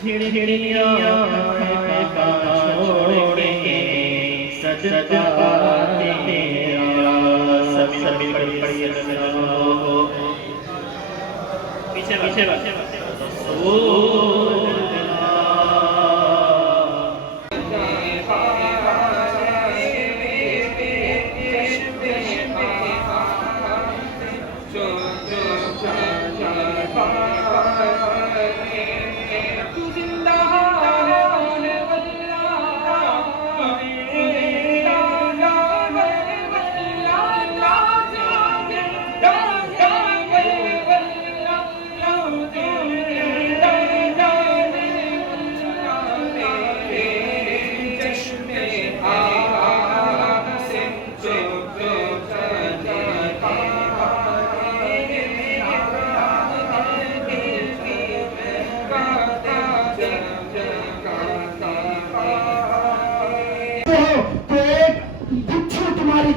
झिड़झिड़ियाँ छोड़ के सजदा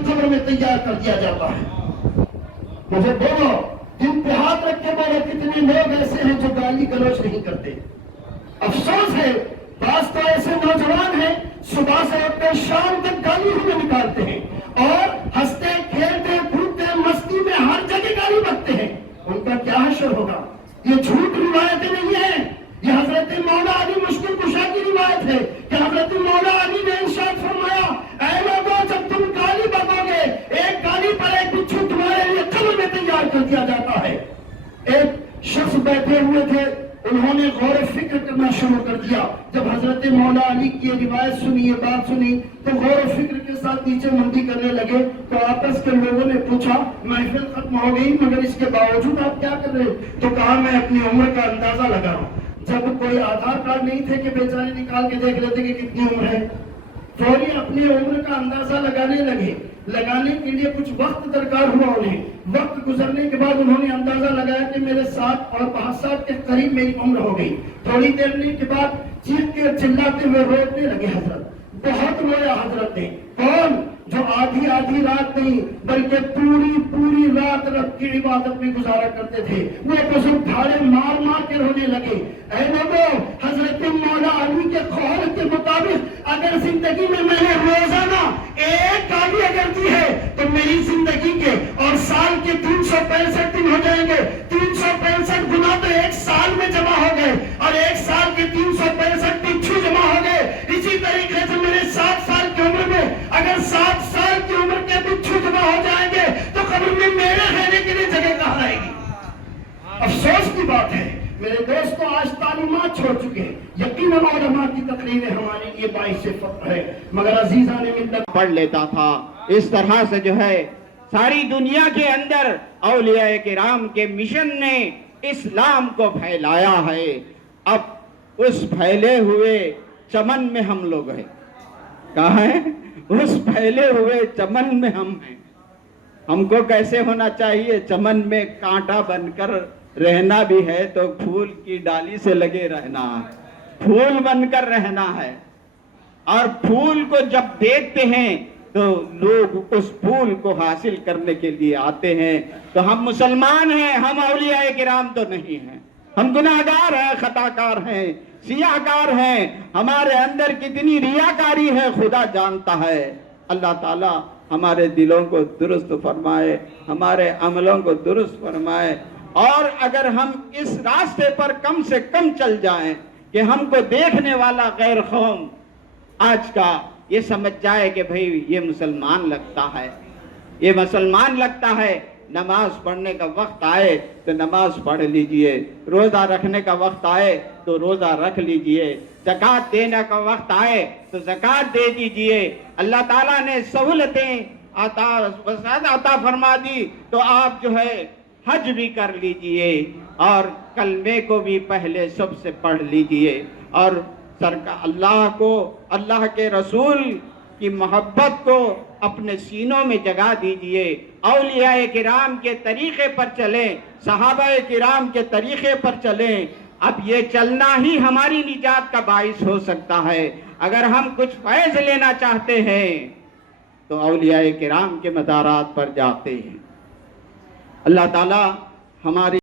कब्र में तैयार कर दिया जाता है। मुझे बोलो, दिन पे हाथ रख के बोलो, कितने लोग ऐसे हैं जो गाली गलौज नहीं करते। अफसोस है, बास तो ऐसे नौजवान हैं सुबह से उठकर शाम तक गाली हमें निकालते हैं और हंसते खेलते कूदते मस्ती में हर जगह गाली बकते हैं। उनका क्या हश्र होगा? ये झूठ रिवायतें नहीं है, ये हजरत मौला अली मुश्किल कुशा की रिवायत है कि हजरत मौला अली ने इरशाद फरमाया, ऐ लोगों, जब तुम गाली बकोगे, एक गाली पर एक बिच्छू तुम्हारे लिए कब्र में तैयार कर दिया जाता है। एक शख्स बैठे हुए थे, उन्होंने गौर फिक्र करना शुरू कर दिया। जब हजरत मौला अली की ये रिवायत सुनी, ये बात सुनी, तो गौर फिक्र के साथ नीचे मंदी करने लगे। तो आपस के लोगों ने पूछा, महफिल खत्म हो गई मगर इसके बावजूद आप क्या कर रहे? तो कहा, मैं अपनी उम्र का अंदाजा लगा रहा हूं। जब कोई आधार कार्ड नहीं थे कि बेचारे निकाल के देख लेते कि कितनी उम्र है, फौरी अपनी उम्र का अंदाजा लगाने लगे। लगाने के लिए कुछ वक्त दरकार हुआ उन्हें। वक्त गुजरने के बाद उन्होंने अंदाजा लगाया कि मेरे 60 और 62 के करीब मेरी उम्र हो गई। थोड़ी देर के बाद चीख के चिल्लाते हुए रोने लगे हजरत। बहुत रोया हजरत ने। कौन? जो आधी आधी रात नहीं बल्कि पूरी पूरी रात रब की इबादत में गुजारा करते थे, वो बुजुर्ग ढाले मार मार के रोने लगे। ऐ लोगों, हजरत मौला अली के कौल के मुताबिक अगर जिंदगी में मैंने रोजाना एक गाली अगर दी है तो मेरी जिंदगी के और साल के 365 दिन हो जाएंगे। 365 गुना तो एक साल में जमा हो गए और एक साल के 365 बिच्छू जमा हो गए। इसी तरीके से मेरे 7 साल की उम्र में अगर 7 साल की उम्र के बिच्छू जमा हो जाएंगे तो कब्र में मेरे रहने के लिए जगह कहां आएगी? अफसोस की बात है मेरे दोस्तों, आज तालीमात छोड़ चुके हैं। यकीनन उलमा की तकरीरें हमारे लिए बाइस फख्र है, मगर अजीजा ने मिल्लत पढ़ लेता था। इस तरह से जो है सारी दुनिया के अंदर औलिया किराम के मिशन ने इस्लाम को फैलाया है। अब उस फैले हुए चमन में हम लोग हैं। कहाँ है? उस फैले हुए चमन में हम हैं। हमको कैसे होना चाहिए? चमन में कांटा बनकर रहना भी है तो फूल की डाली से लगे रहना है, फूल बनकर रहना है। और फूल को जब देखते हैं तो लोग उस फूल को हासिल करने के लिए आते हैं। तो हम मुसलमान हैं, हम औलिया किराम तो नहीं हैं। हम गुनाहगार हैं, खताकार हैं, सियाहकार हैं। हमारे अंदर कितनी रियाकारी है खुदा जानता है। अल्लाह ताला हमारे दिलों को दुरुस्त फरमाए, हमारे अमलों को दुरुस्त फरमाए। और अगर हम इस रास्ते पर कम से कम चल जाएं कि हमको देखने वाला गैर कौम आज का ये समझ जाए कि भाई ये मुसलमान लगता है, ये मुसलमान लगता है। नमाज पढ़ने का वक्त आए तो नमाज पढ़ लीजिए, रोजा रखने का वक्त आए तो रोजा रख लीजिए, ज़कात देने का वक्त आए तो ज़कात दे दीजिए। अल्लाह ताला ने सहूलतें अता फरमा दी तो आप जो है हज भी कर लीजिए और कलमे को भी पहले सबसे पढ़ लीजिए और सरकार अल्लाह को, अल्लाह के रसूल की मोहब्बत को अपने सीनों में जगा दीजिए। औलिया किराम के तरीके पर चलें, सहाबा किराम के तरीके पर चलें। अब ये चलना ही हमारी निजात का बाइस हो सकता है। अगर हम कुछ फैज़ लेना चाहते हैं तो औलिया किराम के मज़ारात पर जाते हैं। अल्लाह ताला हमारी